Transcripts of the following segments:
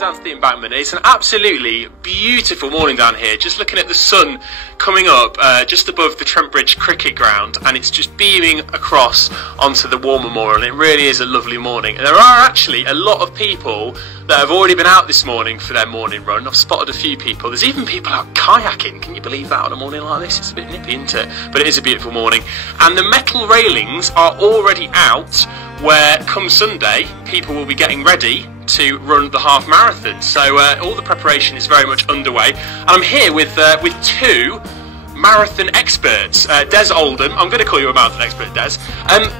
down to the embankment. It's an absolutely beautiful morning down here. Just looking at the sun coming up just above the Trent Bridge cricket ground, and it's just beaming across onto the War Memorial, and it really is a lovely morning. And there are actually a lot of people that have already been out this morning for their morning run. I've spotted a few people. There's even people out kayaking. Can you believe that on a morning like this? It's a bit nippy, isn't it? But it is a beautiful morning. And the metal railings are already out, where come Sunday people will be getting ready to run the half marathon. So all the preparation is very much underway, and I'm here with two marathon experts. Des Oldham, I'm going to call you a marathon expert, Des.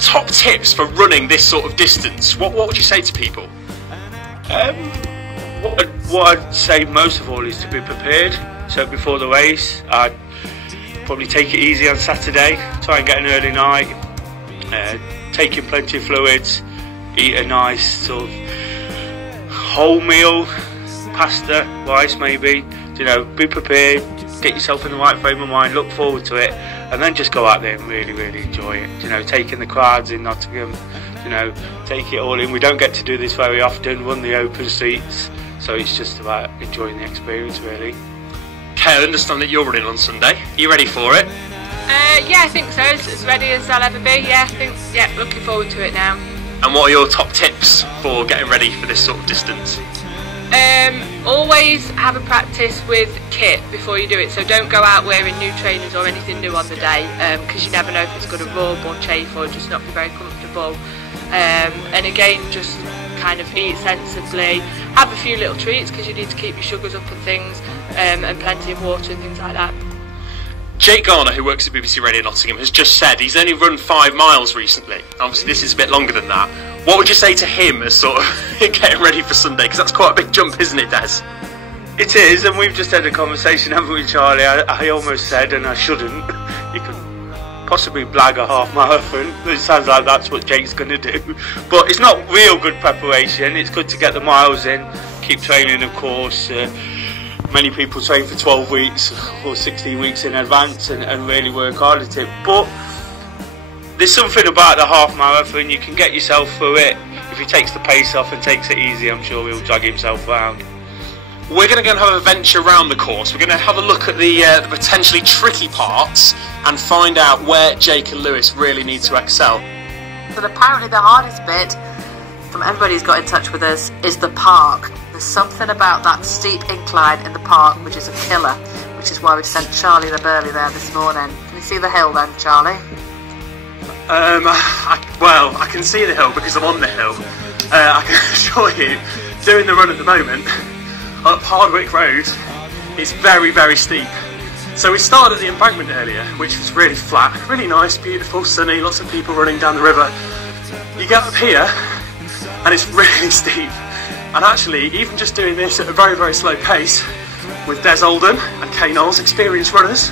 Top tips for running this sort of distance. What would you say to people? What I'd say most of all is to be prepared. So before the race, I'd probably take it easy on Saturday, try and get an early night, take in plenty of fluids, eat a nice sort of whole meal, pasta, rice maybe, you know, be prepared, get yourself in the right frame of mind, look forward to it, and then just go out there and really, really enjoy it. You know, taking the crowds in Nottingham, you know, take it all in. We don't get to do this very often, run the open streets, so it's just about enjoying the experience really. Okay, I understand that you're running on Sunday. Are you ready for it? Yeah, I think so. As ready as I'll ever be. Yeah, looking forward to it now. And what are your top tips for getting ready for this sort of distance? Always have a practice with kit before you do it, so don't go out wearing new trainers or anything new on the day, because you never know if it's going to rub or chafe or just not be very comfortable. And again, just kind of eat sensibly, have a few little treats because you need to keep your sugars up and things, and plenty of water and things like that. Jake Garner, who works at BBC Radio Nottingham, has just said he's only run 5 miles recently. Obviously this is a bit longer than that. What would you say to him as sort of getting ready for Sunday? Because that's quite a big jump, isn't it, Des? It is, and we've just had a conversation, haven't we, Charlie? I almost said, and I shouldn't, you can possibly blag a half marathon. It sounds like that's what Jake's going to do. But it's not real good preparation. It's good to get the miles in, keep training, of course. Many people train for 12 weeks or 16 weeks in advance and really work hard at it. But there's something about the half marathon, you can get yourself through it. If he takes the pace off and takes it easy, I'm sure he'll drag himself around. We're going to go and have a venture around the course. We're going to have a look at the potentially tricky parts and find out where Jake and Lewis really need to excel. But apparently the hardest bit, from everybody who's got in touch with us, is the park. There's something about that steep incline in the park which is a killer, which is why we sent Charlie the Burley there this morning. Can you see the hill then, Charlie? Well, I can see the hill because I'm on the hill. I can assure you, doing the run at the moment up Hardwick Road, it's very, very steep. So we started at the embankment earlier, which was really flat, really nice, beautiful, sunny, lots of people running down the river. You get up here and it's really steep. And actually, even just doing this at a very, very slow pace with Des Oldham and Kay Knowles, experienced runners,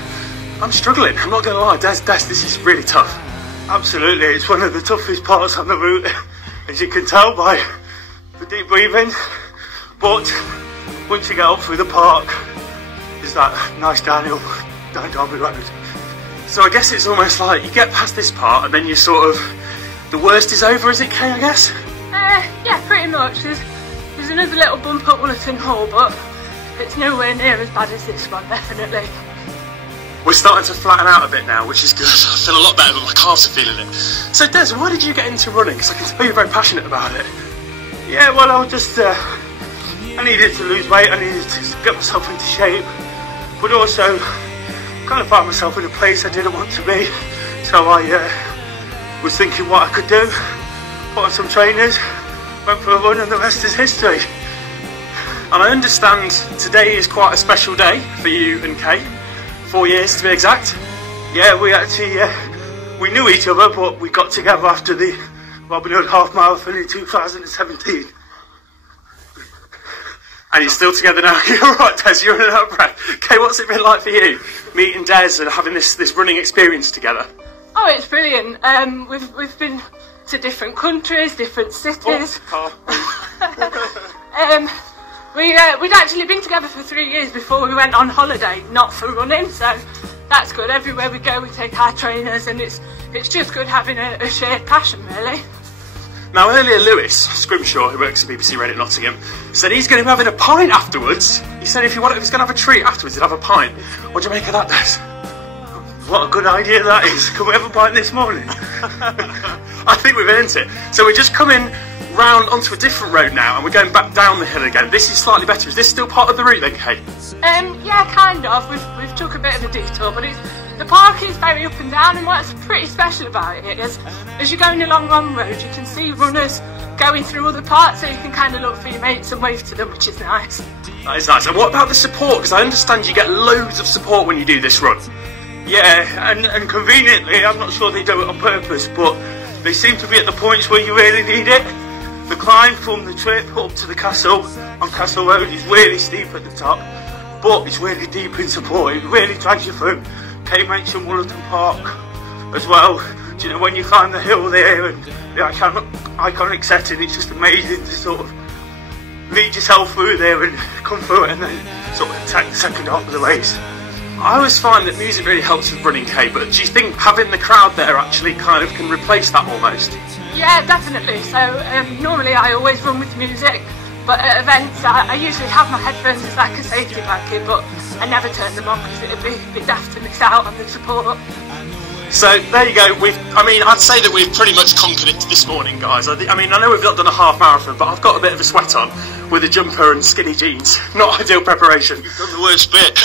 I'm struggling. I'm not going to lie, Des, this is really tough. Absolutely, it's one of the toughest parts on the route, as you can tell by the deep breathing. But once you get up through the park, there's that nice downhill down Derby Road. So I guess it's almost like you get past this part and then you're sort of, the worst is over, is it, Kay, I guess? Yeah, pretty much. There's another little bump up Woollerton Hall, but it's nowhere near as bad as this one, definitely. We're starting to flatten out a bit now, which is good. I feel a lot better, but my calves are feeling it. So Des, why did you get into running? Because I can tell you're very passionate about it. Yeah, well, I was just, I needed to lose weight, I needed to get myself into shape, but also kind of found myself in a place I didn't want to be. So I was thinking what I could do, put on some trainers, went for a run, and the rest is history. And I understand today is quite a special day for you and Kay. 4 years to be exact. Yeah, we actually, we knew each other, but we got together after the Robin Hood Half Marathon in 2017. And you're still together now. You're all right, Des, you're running out of breath. Kay, what's it been like for you, meeting Des and having this running experience togetad? Oh, it's brilliant. We've been to different countries, different cities. We'd actually been together for 3 years before we went on holiday, not for running, so that's good. Everywhere we go we take our trainers, and it's just good having a shared passion, really. Now earlier Lewis Scrimshaw, who works at BBC Radio Nottingham, said he's going to be having a pint afterwards. He said if he's going to have a treat afterwards, he'd have a pint. What do you make of that, Des? What a good idea that is. Can we have a pint this morning? I think we've earned it. So we're just coming round onto a different road now, and we're going back down the hill again. This is slightly better. Is this still part of the route then, Kate? Yeah, kind of. We've took a bit of a detour, but the park is very up and down, and what's pretty special about it is, as you're going along one road, you can see runners going through other parts, so you can kind of look for your mates and wave to them, which is nice. That is nice. And what about the support? Because I understand you get loads of support when you do this run. Yeah, and conveniently, I'm not sure they do it on purpose, but they seem to be at the points where you really need it. The climb from the trip up to the castle on Castle Road is really steep at the top, but it's really deep in support. It really drags you through. Kate mentioned Woollerton Park as well. Do you know, when you climb the hill there and the iconic setting, it's just amazing to sort of lead yourself through there and come through it and then sort of take the second half of the race. I always find that music really helps with running, Kate, but do you think having the crowd there actually kind of can replace that almost? Yeah, definitely. So normally I always run with music, but at events I usually have my headphones as like a safety blanket, but I never turn them on because it would be a bit daft to miss out on the support. So there you go. I'd say that we've pretty much conquered it this morning, guys. I know we've not done a half marathon, but I've got a bit of a sweat on with a jumper and skinny jeans. Not ideal preparation. You've done the worst bit.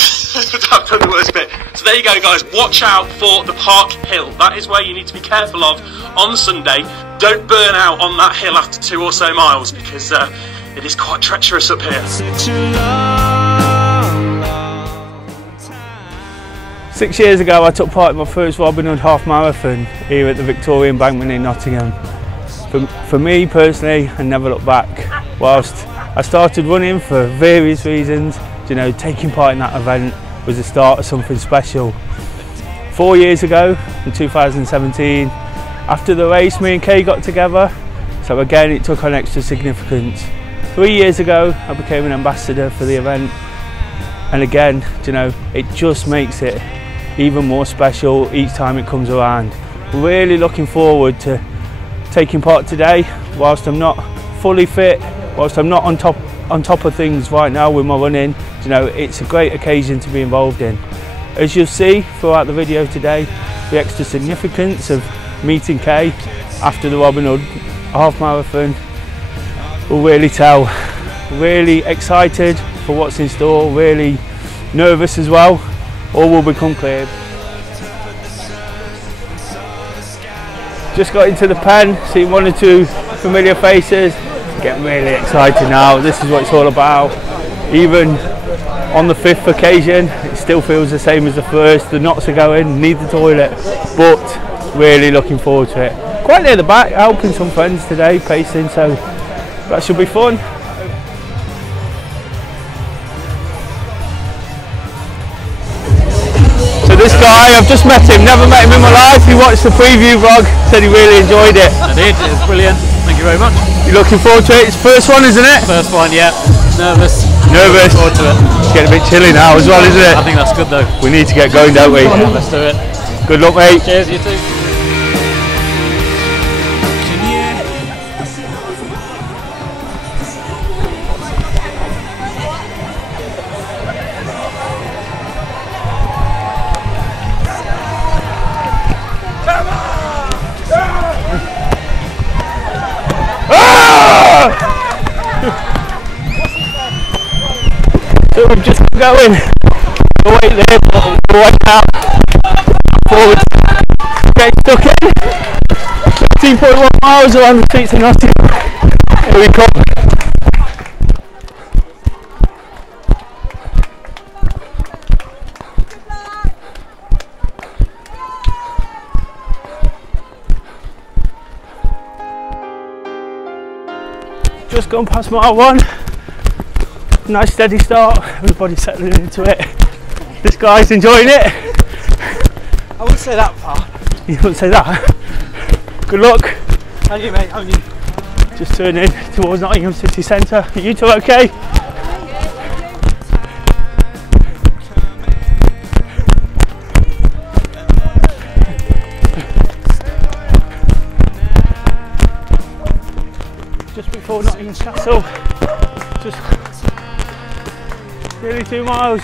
I've done the worst bit. So there you go, guys. Watch out for the Park Hill. That is where you need to be careful of on Sunday. Don't burn out on that hill after 2 or so miles, because it is quite treacherous up here. 6 years ago I took part in my first Robin Hood half marathon here at the Victoria Embankment in Nottingham. For me personally, I never looked back. Whilst I started running for various reasons, you know, taking part in that event was the start of something special. 4 years ago, in 2017, after the race me and Kay got together, so again it took on extra significance. 3 years ago I became an ambassador for the event, and again, you know, it just makes it even more special each time it comes around. Really looking forward to taking part today. Whilst I'm not fully fit, whilst I'm not on top of things right now with my running, you know, it's a great occasion to be involved in. As you'll see throughout the video today, the extra significance of meeting Kay after the Robin Hood half marathon will really tell. Really excited for what's in store, really nervous as well. All will become clear. Just got into the pen, seen 1 or 2 familiar faces. Getting really excited now. This is what it's all about. Even on the 5th occasion, it still feels the same as the first. The knots are going, need the toilet, but really looking forward to it. Quite near the back, helping some friends today, pacing, so that should be fun. This guy, I've just met him, never met him in my life. He watched the preview vlog, said he really enjoyed it. I did, it was brilliant. Thank you very much. You're looking forward to it? It's first one, isn't it? First one, yeah. Nervous. Nervous. Looking forward to it. It's getting a bit chilly now as well, isn't it? I think that's good though. We need to get going, don't we? Yeah, let's do it. Good luck, mate. Cheers, you too. So we've just got going. We'll wait there, but we'll wait out. Forward. Get stuck in. 15.1 miles around the streets of Nottingham. Here we come. Just gone past mile 1. Nice steady start, everybody's settling into it. This guy's enjoying it. I wouldn't say that far. You wouldn't say that? Good luck. How are you, mate? How are you? Just turning towards Nottingham city centre. Are you two okay? just before Nottingham Castle. Just nearly 2 miles.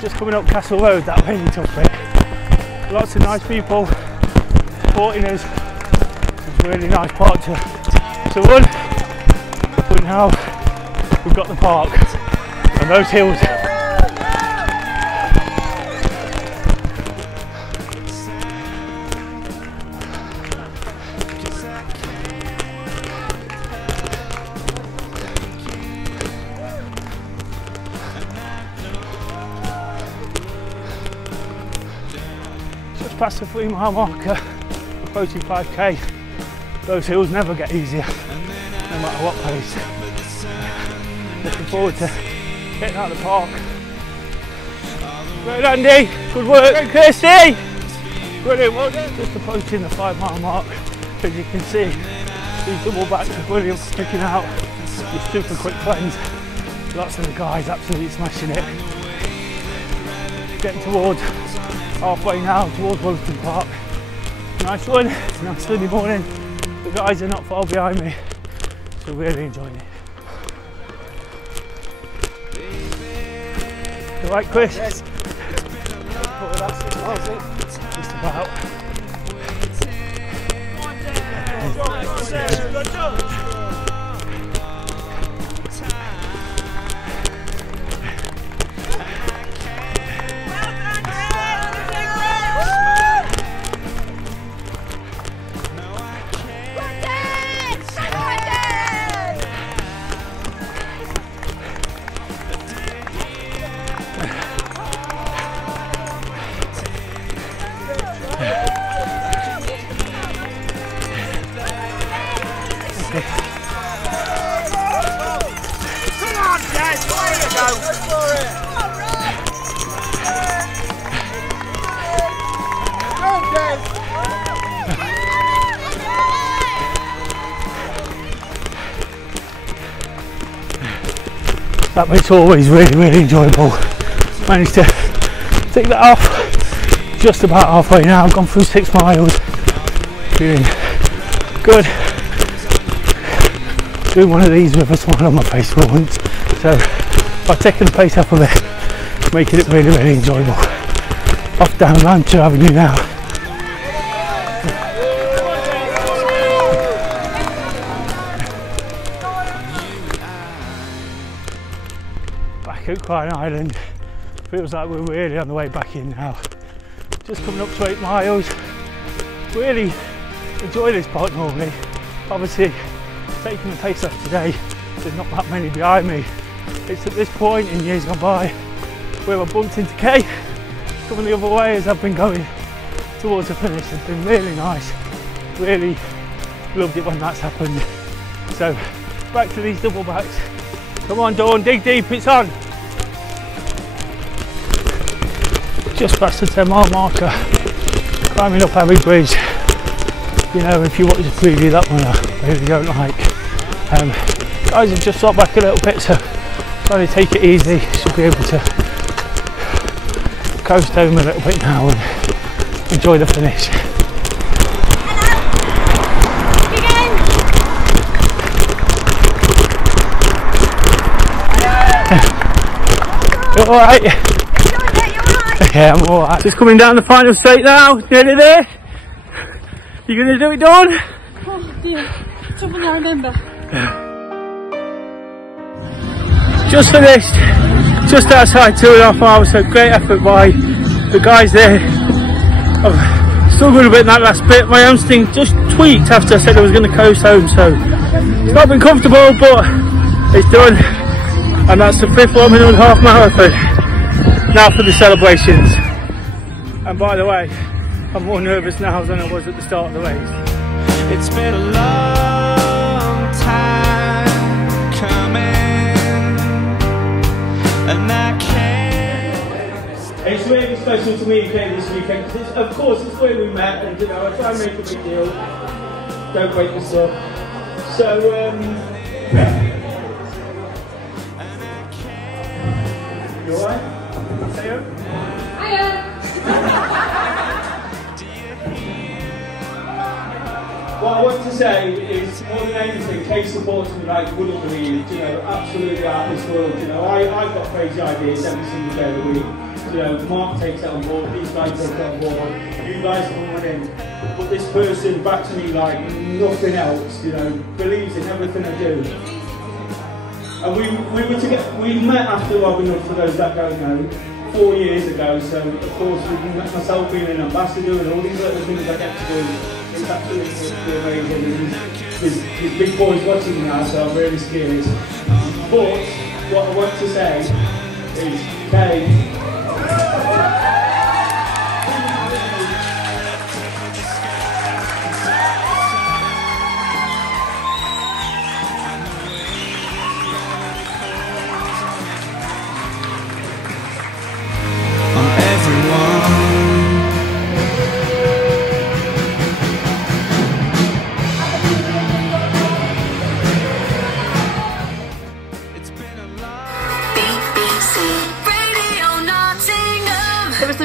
Just coming up Castle Road, that really tough bit. Lots of nice people supporting us. It's a really nice park to run. But now we've got the park and those hills. Just past the 3 mile marker, approaching 5k. Those hills never get easier, no matter what pace. Looking forward to getting out of the park. Great Andy, good work. Great Kirsty, brilliant, well done. Just approaching the 5 mile mark. As you can see, these double backs are brilliant for picking out these super quick blends. Lots of the guys absolutely smashing it. Getting towards halfway now, towards Wolverton Park. Nice one, nice sunny morning. The guys are not far behind me, so really enjoying it. You right, Chris? Yes. Just about. That bit's always really enjoyable. Managed to take that off just about halfway now. I've gone through 6 miles. Feeling good. Doing one of these with a smile on my face for once. So by taking the pace up a bit, making it really enjoyable. Off down Lancher Avenue now. Back at Quine Island. Feels like we're really on the way back in now. Just coming up to 8 miles. Really enjoy this park normally. Obviously, taking the pace up today, there's not that many behind me. It's at this point in years gone by where I bumped into Kay coming the other way as I've been going towards the finish. It's been really nice. Really loved it when that's happened. So back to these double backs. Come on Dawn, dig deep, it's on. Just past the 10 mile marker, climbing up Abbey Bridge. You know, if you watch the preview, that one I really don't like. Guys have just dropped back a little bit, so trying to take it easy. Should be able to coast home a little bit now and enjoy the finish. You alright? Yeah, I'm alright. Just coming down the final straight now, nearly there. You gonna do it, Dawn? Oh dear, something I remember. Just finished, just outside 2.5 miles, so great effort by the guys there. I've struggled a bit in that last bit. My hamstring just tweaked after I said I was going to coast home, so it's not been comfortable, but it's done. And that's the 5th 1.5 marathon. Now for the celebrations. And by the way, I'm more nervous now than I was at the start of the race. It's been a long time coming, and I can't. It's really special to me and Kate this weekend because of course it's where we met, and you know I try and make a big deal. Don't break the stuff. So you alright? Say hello. Hiya. What I want to say is, more than anything, Kate supports me like you wouldn't believe, you know, absolutely out of this world. You know, I've got crazy ideas every single day of the week. You know, Mark takes it on board, these guys take it on board, you guys come in. But this person back to me like nothing else, you know, believes in everything I do. And we met after Robin Hood, for those that don't know, 4 years ago, so of course we met myself being an ambassador and all these little things I get to do. It's absolutely amazing. His big boy's watching now, so I'm really scared. But what I want to say is, Kate,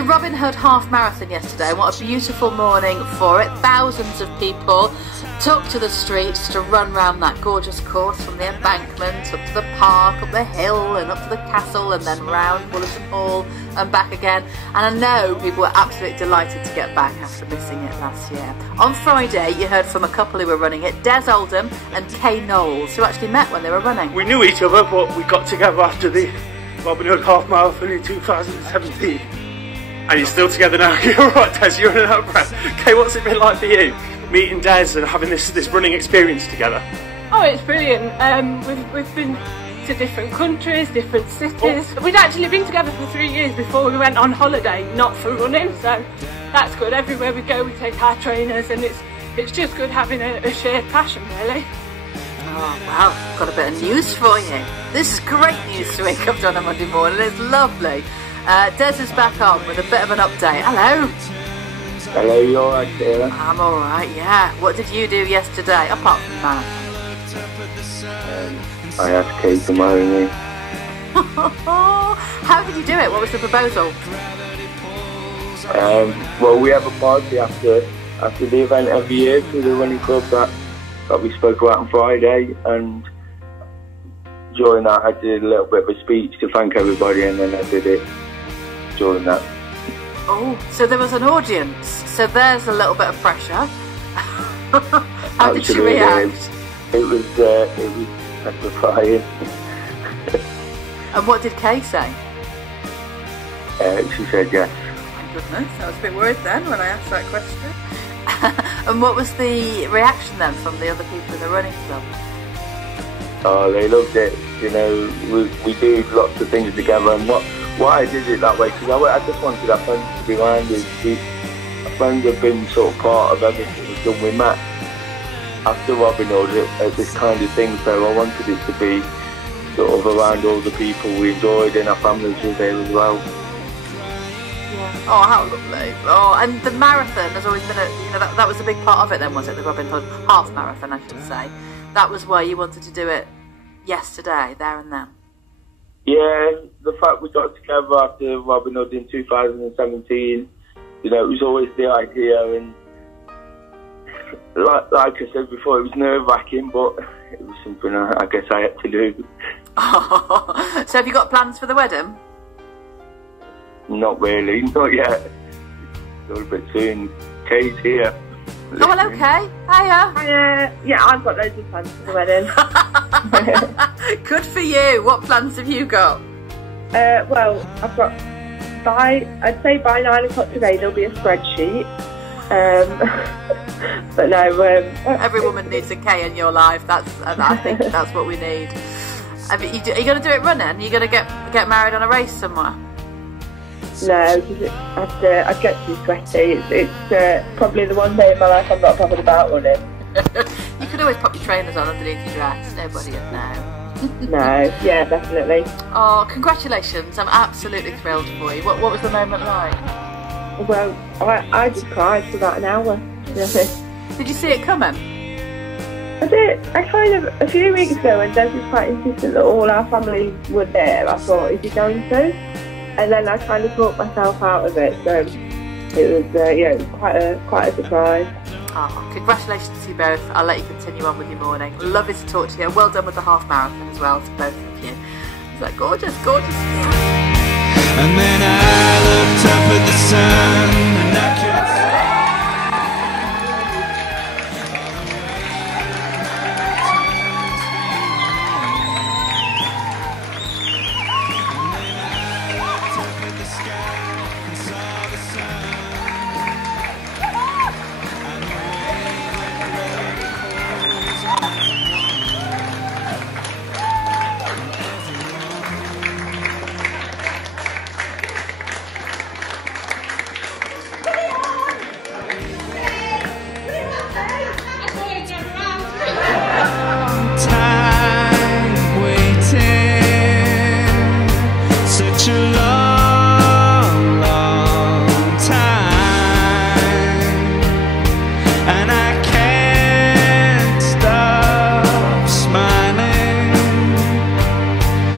Robin Hood half marathon yesterday, and what a beautiful morning for it. Thousands of people took to the streets to run round that gorgeous course, from the embankment up to the park, up the hill and up to the castle, and then round Bulletin Hall and back again. And I know people were absolutely delighted to get back after missing it last year. On Friday you heard from a couple who were running it, Des Oldham and Kay Knowles, who actually met when they were running. We knew each other, but we got together after the Robin Hood half marathon in 2017. And you're still together now. You're right, Des, you're running out of breath. Okay, what's it been like for you, meeting Des and having this running experience together? Oh, it's brilliant. We've been to different countries, different cities. Oh. We'd actually been together for 3 years before we went on holiday, not for running, so that's good. Everywhere we go we take our trainers, and it's just good having a shared passion, really. Oh wow, I've got a bit of news for you. This is great news to wake up to on a Monday morning, it's lovely. Des is back on with a bit of an update. Hello. Hello, you alright, Sarah? I'm alright, yeah. What did you do yesterday, apart from that? I asked Kate to marry me. How did you do it? What was the proposal? Well, we have a party after the event every year through the running club that we spoke about on Friday, and during that I did a little bit of a speech to thank everybody, and then I did it during that. Oh, so there was an audience, so there's a little bit of pressure. How did she react? It was petrifying. And what did Kay say? She said yes. My goodness, I was a bit worried then when I asked that question. And what was the reaction then from the other people in the running club? Oh, they loved it. You know, we do lots of things together, and why I did it that way, because I just wanted our friends to be around us. Our friends have been sort of part of everything we've done. We met after Robin Hood at this kind of thing, so I wanted it to be sort of around all the people we enjoyed, and our families were there as well. Yeah. Oh, how lovely. Oh, and the marathon has always been that was a big part of it then, was it? The Robin Hood half marathon, I should say. That was why you wanted to do it yesterday, there and then. Yeah, the fact we got together after Robin Hood in 2017, you know, it was always the idea, and like I said before, it was nerve-wracking, but it was something I guess I had to do. Oh, so have you got plans for the wedding? Not really, not yet. A little bit soon. Kay's here. Oh, well, okay. Hiya. Hiya. Yeah, I've got loads of plans for the wedding. Good for you. What plans have you got? Well, I've got I'd say by 9 o'clock today there'll be a spreadsheet. But no. Every woman needs a K in your life. I think that's what we need. Are you going to do it running? Are you going to get married on a race somewhere? No, because I'd get too sweaty. It's probably the one day in my life I'm not bothered about running. You could always pop your trainers on underneath your dress. Nobody would know. No, yeah, definitely. Oh, congratulations. I'm absolutely thrilled for you. What was the moment like? Well, I just cried for about an hour, to be honest. Did you see it coming? I did. I kind of, a few weeks ago when Des was quite insistent that all our family were there, I thought, is he going to? And then I kind of talked myself out of it, so it was, it was quite a surprise. Oh, congratulations to you both. I'll let you continue on with your morning. Lovely to talk to you. Well done with the half marathon as well to both of you. Is that gorgeous, gorgeous? And then I looked up at the sun.